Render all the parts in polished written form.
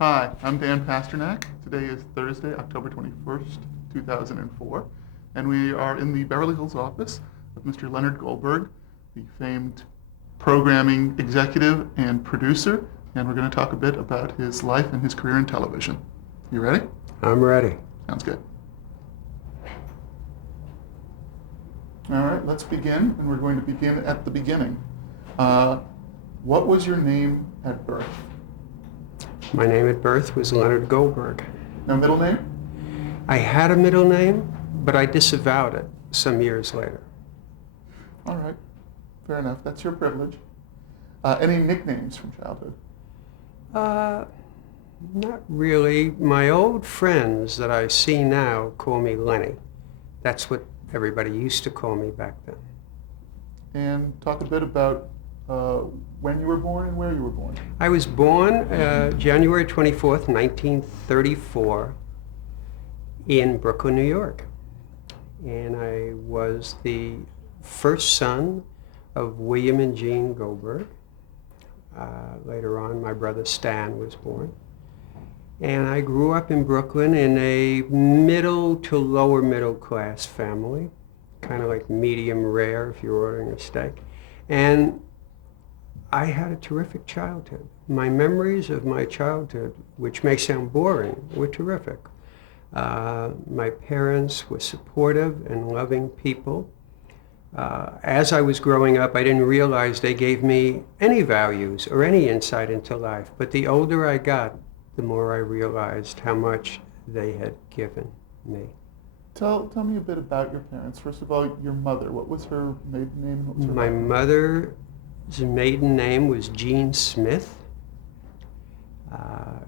Hi, I'm Dan Pasternak. Today is Thursday, October 21st, 2004, and we are in the Beverly Hills office of Mr. Leonard Goldberg, the famed programming executive and producer, and we're going to talk a bit about his life and his career in television. You ready? I'm ready. Sounds good. All right, let's begin, and we're going to begin at the beginning. What was your name at birth? My name at birth was Leonard Goldberg. No middle name? I had a middle name, but I disavowed it some years later. All right, fair enough. That's your privilege. Any nicknames from childhood? Not really. My old friends that I see now call me Lenny. That's what everybody used to call me back then. And talk a bit about when you were born and where you were born. I was born January 24th, 1934 in Brooklyn, New York. And I was the first son of William and Jean Goldberg. Later on, my brother Stan was born. And I grew up in Brooklyn in a middle to lower middle class family, kind of like medium rare if you're ordering a steak. And I had a terrific childhood. My memories of my childhood, which may sound boring, were terrific. My parents were supportive and loving people. As I was growing up, I didn't realize they gave me any values or any insight into life. But the older I got, the more I realized how much they had given me. Tell me a bit about your parents. First of all, your mother. What was her maiden name? What was her My mother's maiden name was Jean Smith.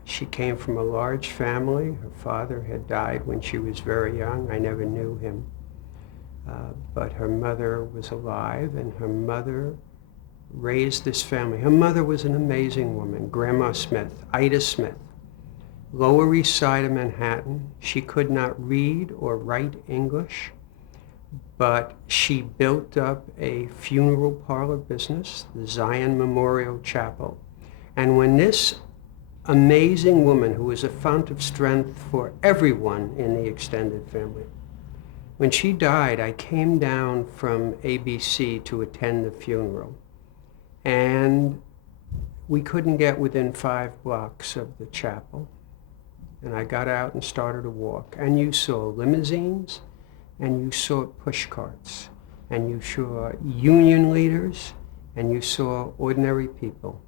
She came from a large family. Her father had died when she was very young. I never knew him. But her mother was alive, and her mother raised this family. Her mother was an amazing woman, Grandma Smith, Ida Smith. Lower East Side of Manhattan. She could not read or write English, but she built up a funeral parlor business, the Zion Memorial Chapel. And when this amazing woman, who was a fount of strength for everyone in the extended family, when she died, I came down from ABC to attend the funeral. And we couldn't get within 5 blocks of the chapel. And I got out and started to walk. And you saw limousines, and you saw push carts, and you saw union leaders, and you saw ordinary people.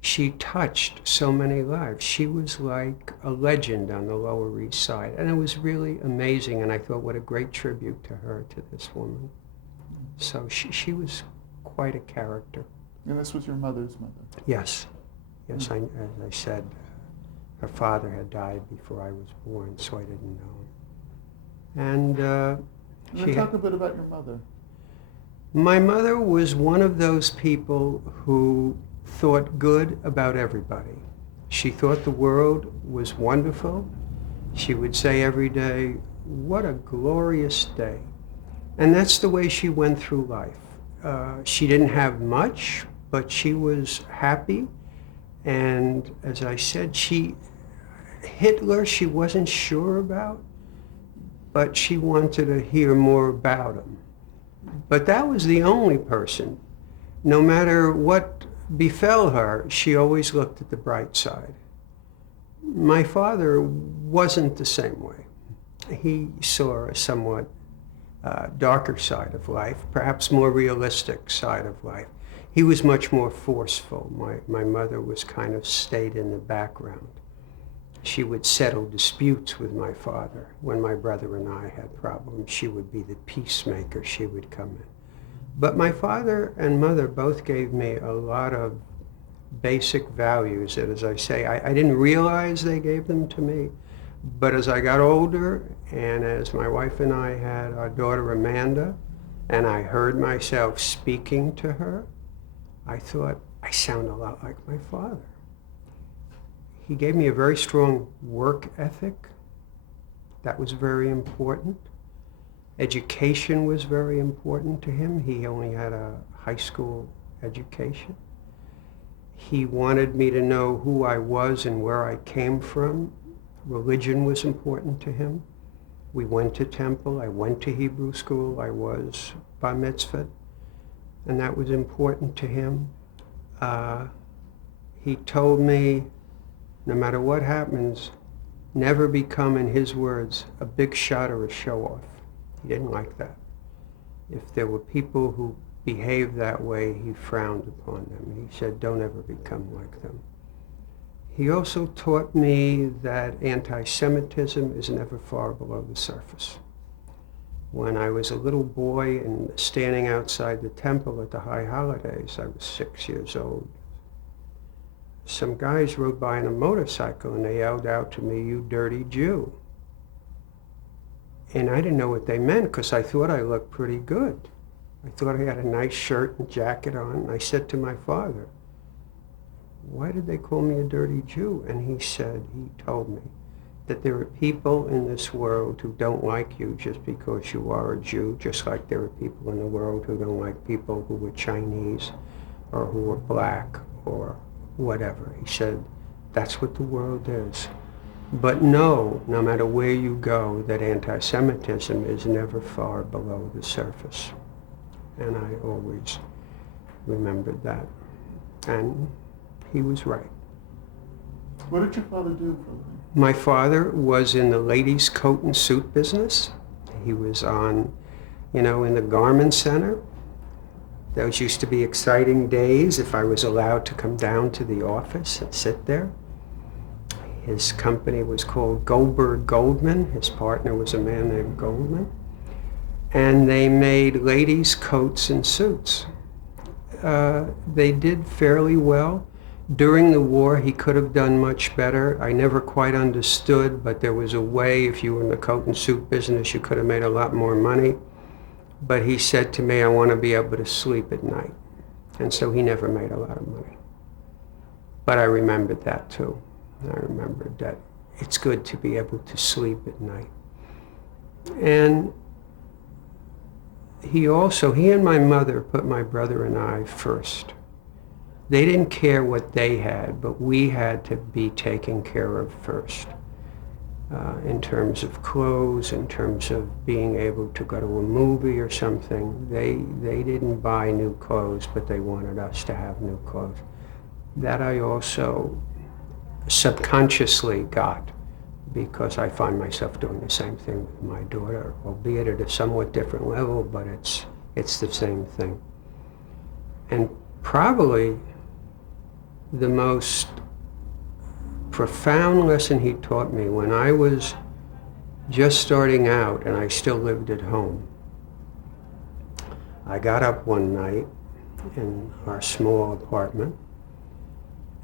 She touched so many lives. She was like a legend on the Lower East Side. And it was really amazing, and I thought, what a great tribute to her, to this woman. So she was quite a character. And this was your mother's mother? Yes. Yes, as I said, her father had died before I was born, so I didn't know him. And talk a bit about your mother. My mother was one of those people who thought good about everybody. She thought the world was wonderful. She would say every day, "What a glorious day." And that's the way she went through life. She didn't have much, but she was happy. And as I said, Hitler she wasn't sure about, but she wanted to hear more about him. But that was the only person. No matter what befell her, she always looked at the bright side. My father wasn't the same way. He saw a somewhat darker side of life, perhaps more realistic side of life. He was much more forceful. My mother was kind of stayed in the background. She would settle disputes with my father. When my brother and I had problems, she would be the peacemaker. She would come in. But my father and mother both gave me a lot of basic values that, as I say, I didn't realize they gave them to me. But as I got older, and as my wife and I had our daughter Amanda, and I heard myself speaking to her, I thought, I sound a lot like my father. He gave me a very strong work ethic. That was very important. Education was very important to him. He only had a high school education. He wanted me to know who I was and where I came from. Religion was important to him. We went to temple. I went to Hebrew school. I was bar mitzvah, and that was important to him. He told me, no matter what happens, never become, in his words, a big shot or a show-off. He didn't like that. If there were people who behaved that way, he frowned upon them. He said, don't ever become like them. He also taught me that anti-Semitism is never far below the surface. When I was a little boy and standing outside the temple at the high holidays, I was 6 years old, some guys rode by on a motorcycle and they yelled out to me, "You dirty Jew." And I didn't know what they meant because I thought I looked pretty good. I thought I had a nice shirt and jacket on, and I said to my father, "Why did they call me a dirty Jew?" And he told me that there are people in this world who don't like you just because you are a Jew, just like there are people in the world who don't like people who were Chinese or who were black or whatever. He said, that's what the world is. But no matter where you go, that anti-Semitism is never far below the surface. And I always remembered that. And he was right. What did your father do for a living? My father was in the ladies' coat and suit business. He was on, in the garment center. Those used to be exciting days if I was allowed to come down to the office and sit there. His company was called Goldberg Goldman. His partner was a man named Goldman. And they made ladies' coats and suits. They did fairly well. During the war, he could have done much better. I never quite understood, but there was a way, if you were in the coat and suit business, you could have made a lot more money. But he said to me, I want to be able to sleep at night. And so he never made a lot of money. But I remembered that too. I remembered that it's good to be able to sleep at night. And he and my mother put my brother and I first. They didn't care what they had, but we had to be taken care of first. In terms of clothes, in terms of being able to go to a movie or something. They didn't buy new clothes, but they wanted us to have new clothes. That I also subconsciously got, because I find myself doing the same thing with my daughter, albeit at a somewhat different level, but it's the same thing. And probably the most profound lesson he taught me when I was just starting out and I still lived at home. I got up one night in our small apartment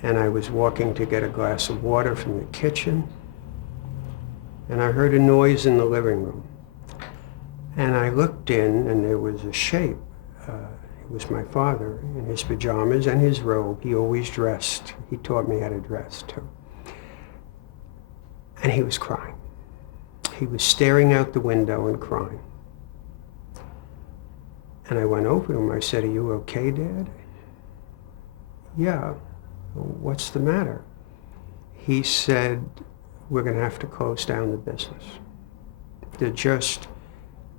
and I was walking to get a glass of water from the kitchen and I heard a noise in the living room. And I looked in and there was a shape. It was my father in his pajamas and his robe. He always dressed. He taught me how to dress too. And he was crying. He was staring out the window and crying. And I went over to him. I said, "Are you okay, Dad?" "Yeah." "What's the matter?" He said, "We're going to have to close down the business.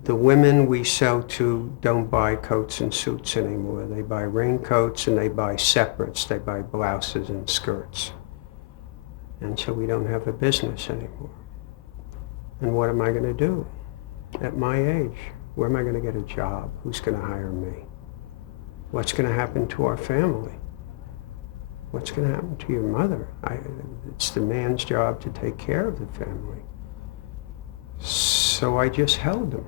The women we sell to don't buy coats and suits anymore. They buy raincoats and they buy separates. They buy blouses and skirts. And so we don't have a business anymore. And what am I going to do at my age? Where am I going to get a job? Who's going to hire me? What's going to happen to our family? What's going to happen to your mother? It's the man's job to take care of the family." So I just held him.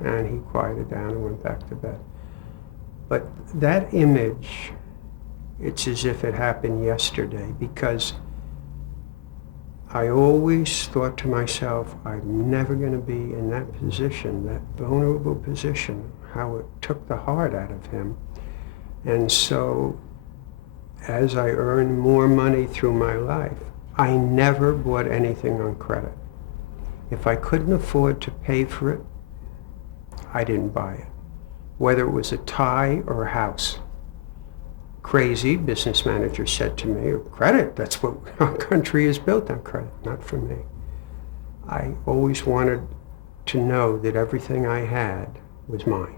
And he quieted down and went back to bed. But that image, it's as if it happened yesterday, because I always thought to myself, I'm never going to be in that position, that vulnerable position, how it took the heart out of him. And so as I earned more money through my life, I never bought anything on credit. If I couldn't afford to pay for it, I didn't buy it. Whether it was a tie or a house. crazy, business manager said to me, credit, that's what our country is built on, credit, not for me. I always wanted to know that everything I had was mine.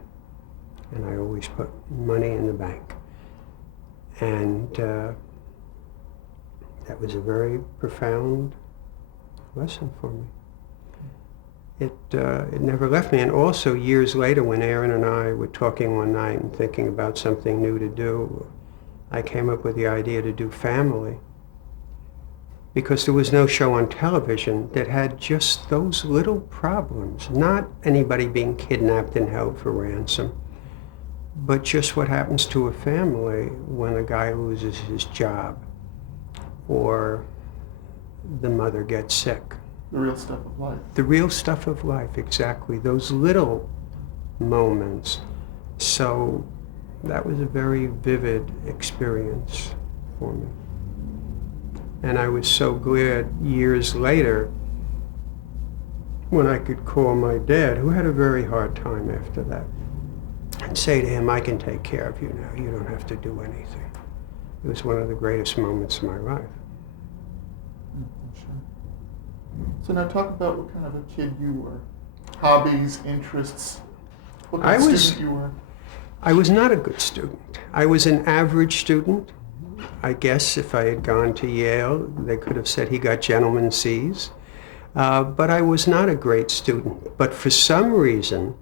And I always put money in the bank. And that was a very profound lesson for me. It never left me. And also years later, when Aaron and I were talking one night and thinking about something new to do, I came up with the idea to do family. Because there was no show on television that had just those little problems. Not anybody being kidnapped and held for ransom, but just what happens to a family when a guy loses his job or the mother gets sick. The real stuff of life. The real stuff of life, exactly. Those little moments. So that was a very vivid experience for me. And I was so glad years later when I could call my dad, who had a very hard time after that, and say to him, I can take care of you now. You don't have to do anything. It was one of the greatest moments of my life. Sure. So now talk about what kind of a kid you were. Hobbies, interests, what kind of student you were. I was not a good student. I was an average student. I guess if I had gone to Yale, they could have said he got gentleman C's. But I was not a great student. But for some reason,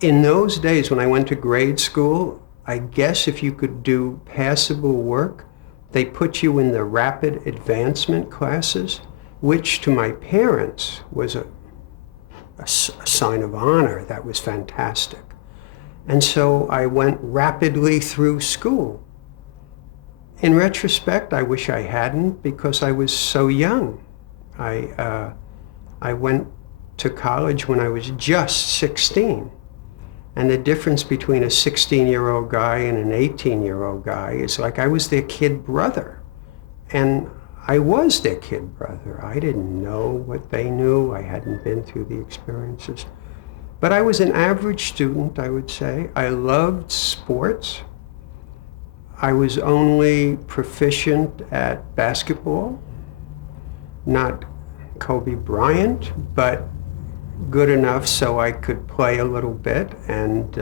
in those days when I went to grade school, I guess if you could do passable work, they put you in the rapid advancement classes, which to my parents was a sign of honor. That was fantastic. And so I went rapidly through school. In retrospect, I wish I hadn't, because I was so young. I went to college when I was just 16. And the difference between a 16-year-old guy and an 18-year-old guy is like I was their kid brother. And I was their kid brother. I didn't know what they knew. I hadn't been through the experiences. But I was an average student, I would say. I loved sports. I was only proficient at basketball. Not Kobe Bryant, but good enough so I could play a little bit, and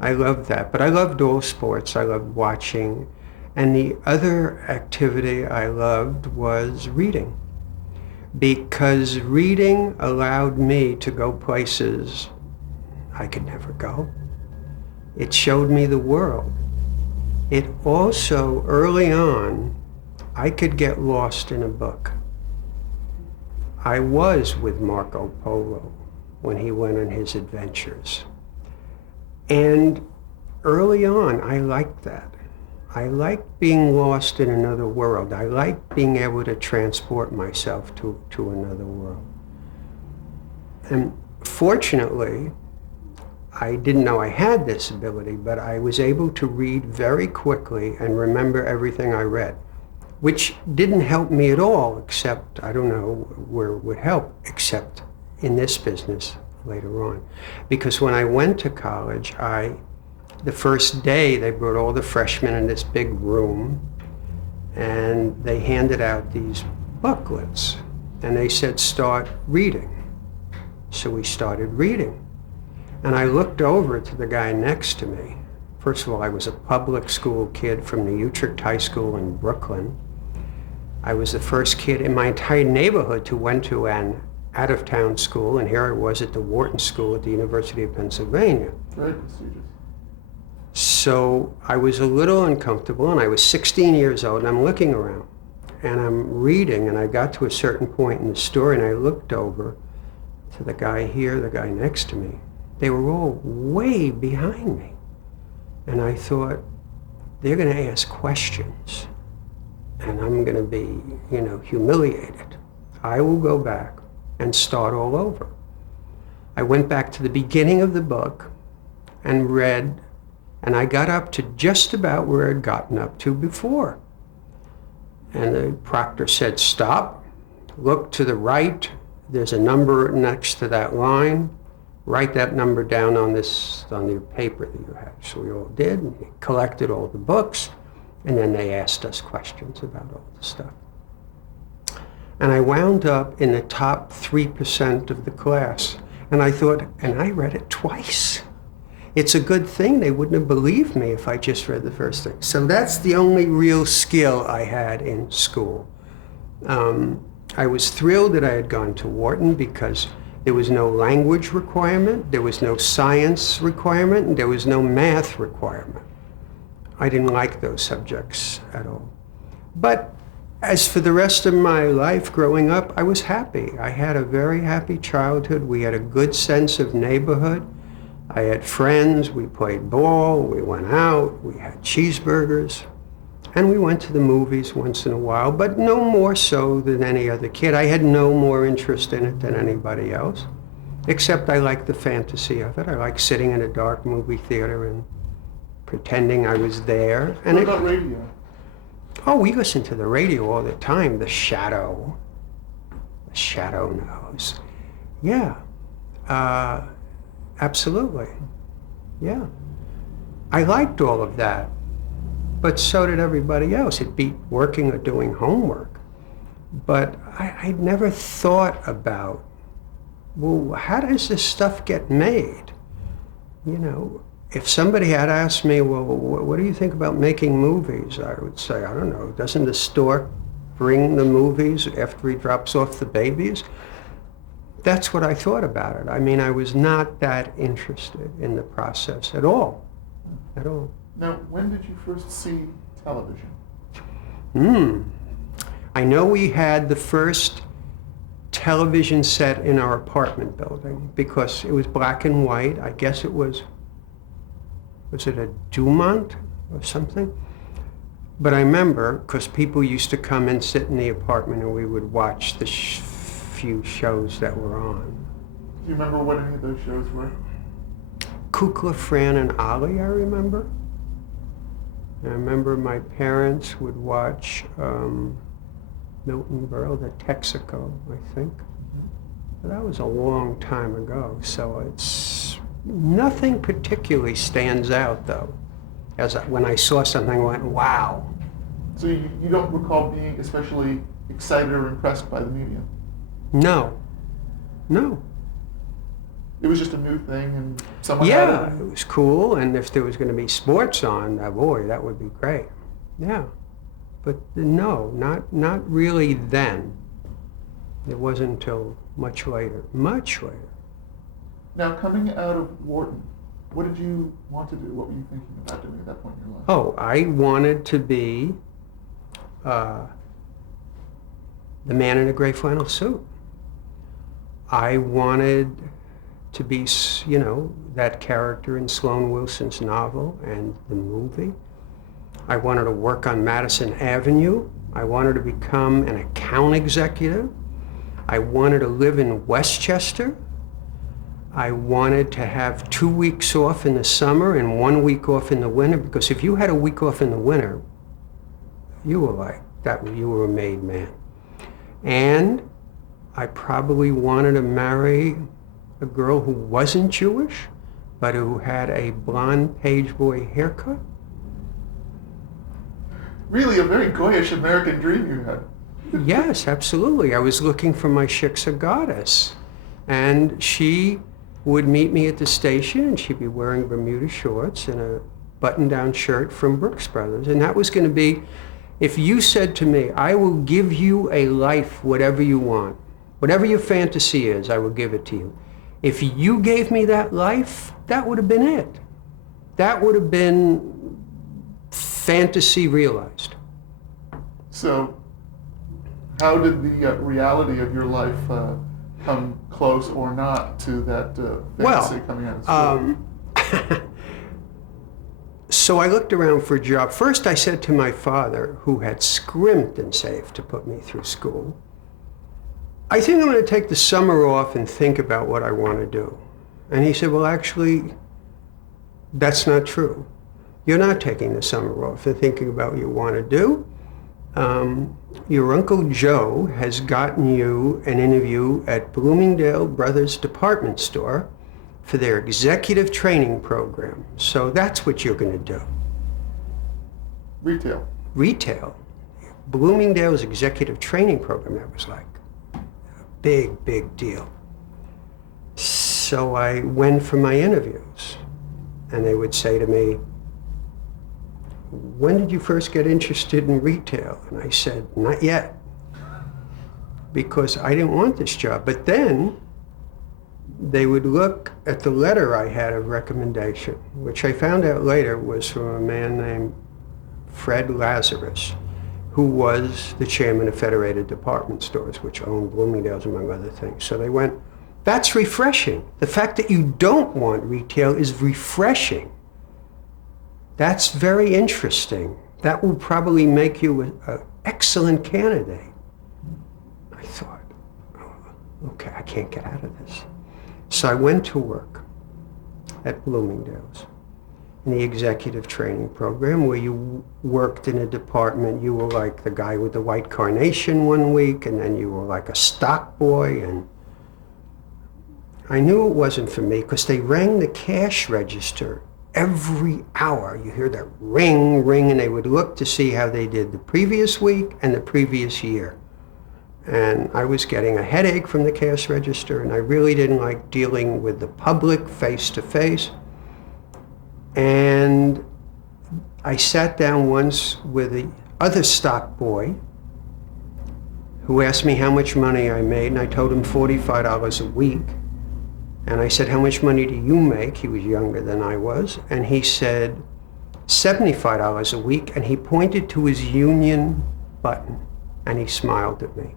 I loved that. But I loved all sports. I loved watching. And the other activity I loved was reading, because reading allowed me to go places I could never go. It showed me the world. It also, early on, I could get lost in a book. I was with Marco Polo when he went on his adventures. And early on, I liked that. I liked being lost in another world. I liked being able to transport myself to another world. And fortunately, I didn't know I had this ability, but I was able to read very quickly and remember everything I read, which didn't help me at all, except, I don't know where it would help, except in this business later on. Because when I went to college, the first day they brought all the freshmen in this big room and they handed out these booklets and they said, start reading. So we started reading. And I looked over to the guy next to me. First of all, I was a public school kid from the Utrecht High School in Brooklyn. I was the first kid in my entire neighborhood who went to an out-of-town school, and here I was at the Wharton School at the University of Pennsylvania. Very prestigious. So I was a little uncomfortable, and I was 16 years old, and I'm looking around, and I'm reading, and I got to a certain point in the story, and I looked over to the guy here, the guy next to me. They were all way behind me. And I thought, they're going to ask questions, and I'm going to be, humiliated. I will go back and start all over. I went back to the beginning of the book and read, and I got up to just about where I'd gotten up to before. And the proctor said, stop, look to the right, there's a number next to that line, write that number down on the paper that you had. So we all did, and we collected all the books, and then they asked us questions about all the stuff. And I wound up in the top 3% of the class. And I thought, and I read it twice. It's a good thing they wouldn't have believed me if I just read the first thing. So that's the only real skill I had in school. I was thrilled that I had gone to Wharton because there was no language requirement, there was no science requirement, and there was no math requirement. I didn't like those subjects at all. But as for the rest of my life growing up, I was happy. I had a very happy childhood. We had a good sense of neighborhood. I had friends, we played ball, we went out, we had cheeseburgers, and we went to the movies once in a while, but no more so than any other kid. I had no more interest in it than anybody else, except I liked the fantasy of it. I liked sitting in a dark movie theater and pretending I was there. And what about radio? Oh, we listened to the radio all the time. The Shadow knows. Yeah, absolutely. Yeah. I liked all of that, but so did everybody else. It beat working or doing homework. But I never thought about, well, how does this stuff get made? You know, if somebody had asked me, well, what do you think about making movies? I would say, I don't know, doesn't the stork bring the movies after he drops off the babies? That's what I thought about it. I mean, I was not that interested in the process at all, at all. Now, when did you first see television? I know we had the first television set in our apartment building because it was black and white. I guess it was it a Dumont or something? But I remember, because people used to come and sit in the apartment and we would watch the few shows that were on. Do you remember what any of those shows were? Kukla, Fran, and Ollie, I remember. I remember my parents would watch Milton Berle, the Texaco, I think. But that was a long time ago, so it's nothing particularly stands out, though. When I saw something, I went, wow. So you don't recall being especially excited or impressed by the medium? No. It was just a new thing and someone Yeah, had it was cool, and if there was going to be sports on, boy, that would be great. Yeah. But no, not really then. It wasn't until much later. Now, coming out of Wharton, what did you want to do? What were you thinking about doing at that point in your life? Oh, I wanted to be the man in a gray flannel suit. I wanted to be, that character in Sloan Wilson's novel and the movie. I wanted to work on Madison Avenue. I wanted to become an account executive. I wanted to live in Westchester. I wanted to have 2 weeks off in the summer and 1 week off in the winter, because if you had a week off in the winter, you were like that. You were a made man. And I probably wanted to marry a girl who wasn't Jewish, but who had a blonde page boy haircut. Really a very goyish American dream you had. Yes, absolutely. I was looking for my shiksa goddess. And she would meet me at the station, and she'd be wearing Bermuda shorts and a button-down shirt from Brooks Brothers. And that was going to be, if you said to me, I will give you a life, whatever you want, whatever your fantasy is, I will give it to you. If you gave me that life, that would have been it. That would have been fantasy realized. So, how did the reality of your life come close or not to that fantasy coming out of school? So I looked around for a job. First I said to my father, who had scrimped and saved to put me through school, I think I'm going to take the summer off and think about what I want to do. And he said, well, actually, that's not true. You're not taking the summer off and thinking about what you want to do. Your Uncle Joe has gotten you an interview at Bloomingdale Brothers Department Store, for their executive training program. So that's what you're going to do. Retail. Retail. Bloomingdale's executive training program, that was like a big, big deal. So I went for my interviews, and they would say to me, when did you first get interested in retail? And I said, not yet, because I didn't want this job. But then they would look at the letter I had of recommendation, which I found out later was from a man named Fred Lazarus, who was the chairman of Federated Department Stores, which owned Bloomingdale's, among other things. So they went, that's refreshing. The fact that you don't want retail is refreshing. That's very interesting. That will probably make you an excellent candidate. I thought, oh, okay, I can't get out of this. So I went to work at Bloomingdale's in the executive training program, where you worked in a department. You were like the guy with the white carnation one week, and then you were like a stock boy. And I knew it wasn't for me because they rang the cash register every hour. You hear that ring, ring, and they would look to see how they did the previous week and the previous year. And I was getting a headache from the cash register, and I really didn't like dealing with the public face to face. And I sat down once with the other stock boy who asked me how much money I made, and I told him $45 a week. And I said, how much money do you make? He was younger than I was. And he said, $75 a week. And he pointed to his union button, and he smiled at me.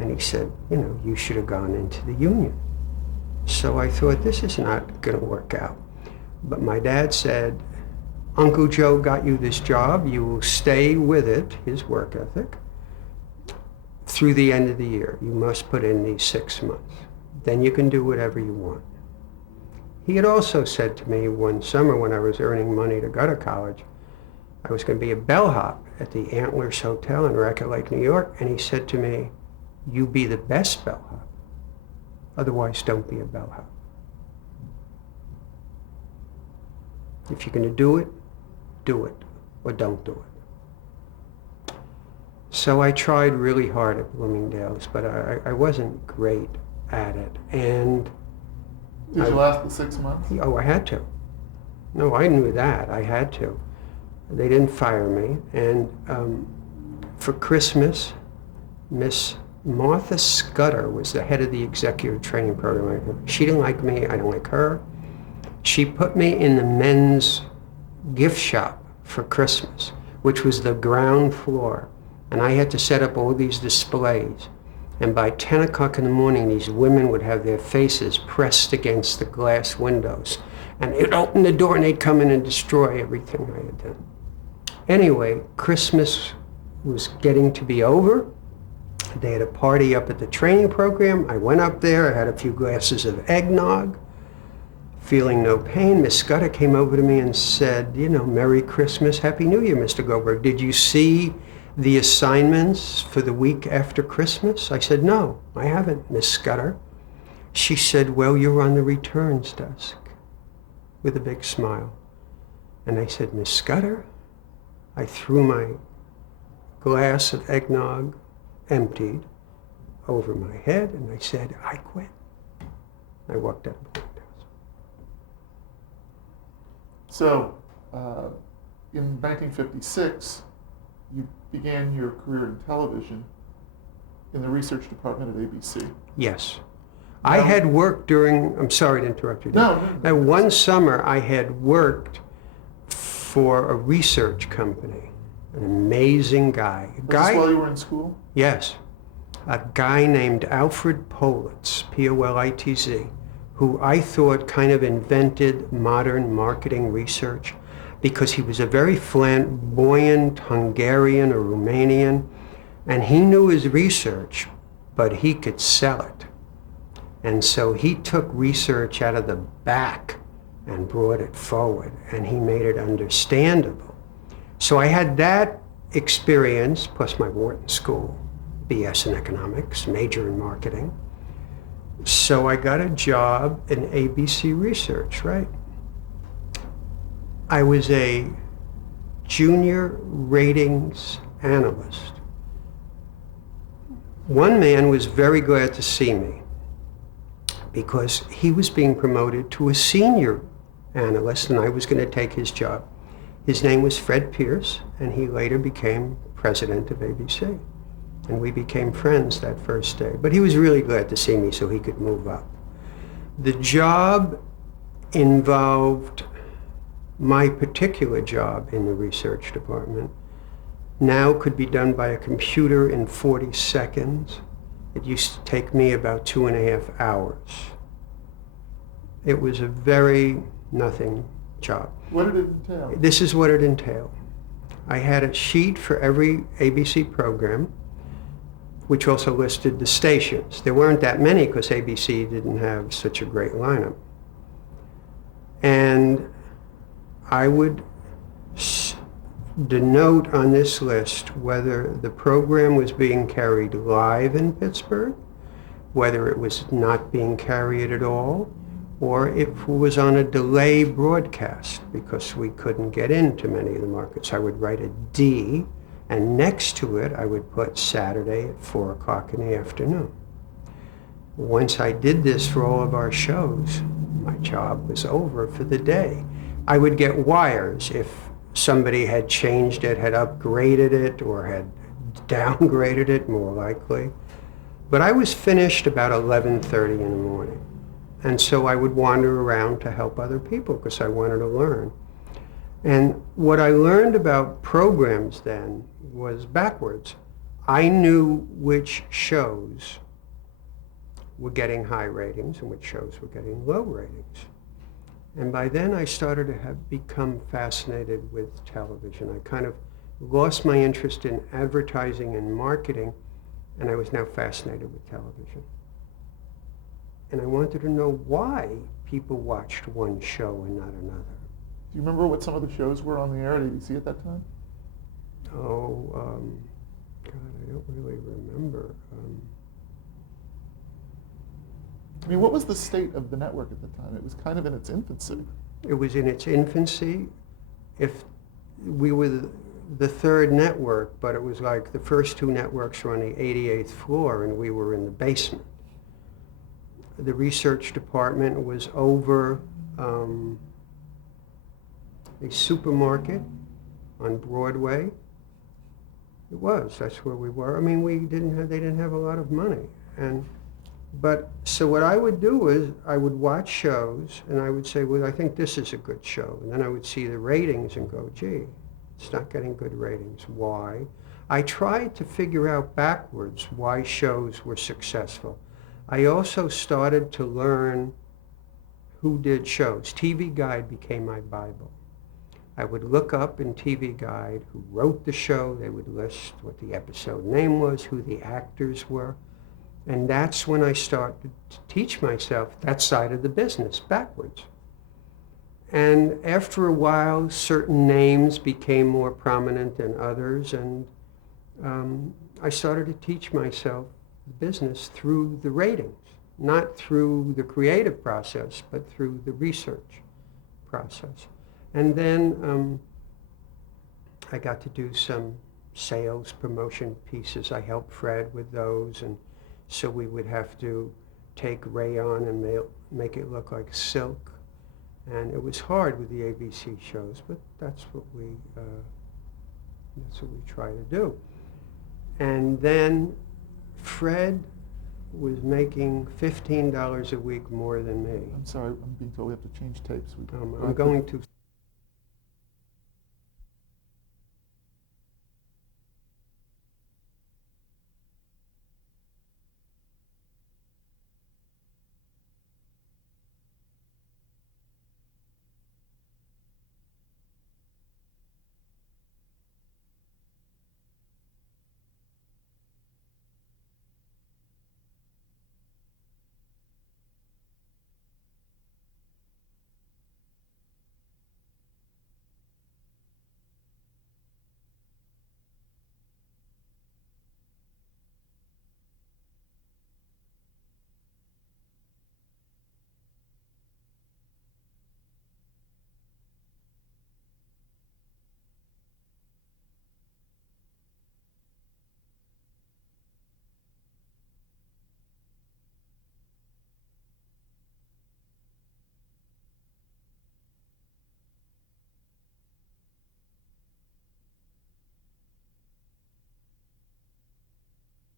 And he said, you know, you should have gone into the union. So I thought, this is not going to work out. But my dad said, Uncle Joe got you this job. You will stay with it, his work ethic, through the end of the year. You must put in these 6 months. Then you can do whatever you want. He had also said to me one summer when I was earning money to go to college, I was going to be a bellhop at the Antlers Hotel in Racket Lake, New York. And he said to me, you be the best bellhop. Otherwise, don't be a bellhop. If you're going to do it, or don't do it. So I tried really hard at Bloomingdale's, but I wasn't great at it. And did you last the 6 months? Oh, I had to. No, I knew that. I had to. They didn't fire me. And for Christmas, Miss Martha Scudder was the head of the executive training program. She didn't like me. I didn't like her. She put me in the men's gift shop for Christmas, which was the ground floor. And I had to set up all these displays. And by 10 o'clock in the morning, these women would have their faces pressed against the glass windows. And they'd open the door and they'd come in and destroy everything I had done. Anyway, Christmas was getting to be over. They had a party up at the training program. I went up there. I had a few glasses of eggnog. Feeling no pain, Miss Scudder came over to me and said, you know, Merry Christmas, Happy New Year, Mr. Goldberg. Did you see the assignments for the week after Christmas? I said, no, I haven't, Miss Scudder. She said, well, you're on the returns desk, with a big smile. And I said, Miss Scudder? I threw my glass of eggnog, emptied, over my head, and I said, I quit. I walked out of Bloomingdale's. So, in 1956, you began your career in television in the research department at ABC. Yes. I had worked during, I'm sorry to interrupt you. No. One summer I had worked for a research company, an amazing guy. Was this while you were in school? Yes. A guy named Alfred Politz, P-O-L-I-T-Z, who I thought kind of invented modern marketing research because he was a very flamboyant Hungarian or Romanian, and he knew his research, but he could sell it. And so he took research out of the back and brought it forward, and he made it understandable. So I had that experience, plus my Wharton School, BS in economics, major in marketing. So I got a job in ABC Research, right? I was a junior ratings analyst. One man was very glad to see me because he was being promoted to a senior analyst and I was going to take his job. His name was Fred Pierce, and he later became president of ABC. And we became friends that first day. But he was really glad to see me so he could move up. The job involved my particular job in the research department now could be done by a computer in 40 seconds. It used to take me about 2.5 hours. It was a very nothing job. What did it entail? This is what it entailed. I had a sheet for every ABC program, which also listed the stations. There weren't that many because ABC didn't have such a great lineup. And I would denote on this list whether the program was being carried live in Pittsburgh, whether it was not being carried at all, or if it was on a delay broadcast because we couldn't get into many of the markets. I would write a D, and next to it I would put Saturday at 4 o'clock in the afternoon. Once I did this for all of our shows, my job was over for the day. I would get wires if somebody had changed it, had upgraded it, or had downgraded it, more likely. But I was finished about 11:30 in the morning. And so I would wander around to help other people because I wanted to learn. And what I learned about programs then was backwards. I knew which shows were getting high ratings and which shows were getting low ratings. And by then I started to have become fascinated with television. I kind of lost my interest in advertising and marketing, and I was now fascinated with television. And I wanted to know why people watched one show and not another. Do you remember what some of the shows were on the air at ABC at that time? God, I don't really remember. I mean, what was the state of the network at the time? It was kind of in its infancy. It was in its infancy. If we were the third network, but it was like the first two networks were on the 88th floor and we were in the basement. The research department was over a supermarket on Broadway. It was. That's where we were. I mean, they didn't have a lot of money. So what I would do is I would watch shows and I would say, well, I think this is a good show. And then I would see the ratings and go, gee, it's not getting good ratings. Why? I tried to figure out backwards why shows were successful. I also started to learn who did shows. TV Guide became my Bible. I would look up in TV Guide who wrote the show. They would list what the episode name was, who the actors were. And that's when I started to teach myself that side of the business backwards. And after a while, certain names became more prominent than others, and I started to teach myself the business through the ratings, not through the creative process, but through the research process. And then I got to do some sales promotion pieces. I helped Fred with those, and so we would have to take rayon and make it look like silk. And it was hard with the ABC shows, but that's what we try to do. And then Fred was making $15 a week more than me. I'm sorry, I'm being told we have to change tapes. I'm going to